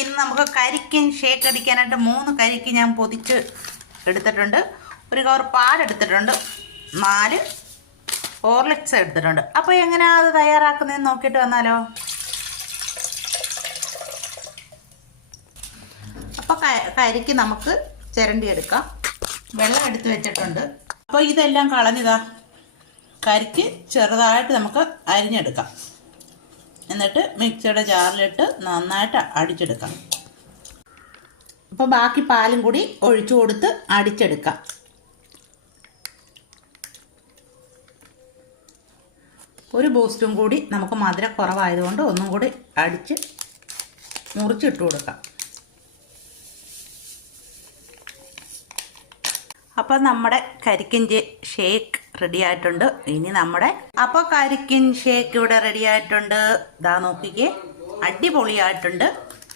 ഇന്ന് നമുക്ക് കരിക്കിൻ ഷേക്ക് അടിക്കാനായിട്ട് 3 കരിക്ക് ഞാൻ പൊതിച്ച് എടുത്തിട്ടുണ്ട്. ഒരു കവർ പാലെടുത്തിട്ടുണ്ട്, 4 ഹോർലിക്സ് എടുത്തിട്ടുണ്ട്. അപ്പോൾ എങ്ങനെയാണ് അത് തയ്യാറാക്കുന്നതെന്ന് നോക്കിയിട്ട് വന്നാലോ. അപ്പോൾ കരിക്ക് നമുക്ക് ചിരണ്ടിയെടുക്കാം. വെള്ളം എടുത്ത് വെച്ചിട്ടുണ്ട്. അപ്പോൾ ഇതെല്ലാം കളഞ്ഞതാ കരിക്ക് ചെറുതായിട്ട് നമുക്ക് അരിഞ്ഞെടുക്കാം. എന്നിട്ട് മിക്സിയുടെ ജാറിലിട്ട് നന്നായിട്ട് അടിച്ചെടുക്കാം. അപ്പോൾ ബാക്കി പാലും കൂടി ഒഴിച്ചു കൊടുത്ത് അടിച്ചെടുക്കാം. ഒരു ബൂസ്റ്റും കൂടി നമുക്ക് മധുരം കുറവായതുകൊണ്ട് ഒന്നും കൂടി അടിച്ച് മുറിച്ചിട്ട് കൊടുക്കാം. അപ്പോൾ നമ്മുടെ കരിക്കിൻ ഷേക്ക് റെഡി ആയിട്ടുണ്ട്. ഇനി അപ്പോൾ കരിക്കിൻ ഷേക്ക് ഇവിടെ റെഡി ആയിട്ടുണ്ട്. ഇതാ നോക്കിക്കേ, അടിപൊളിയായിട്ടുണ്ട്.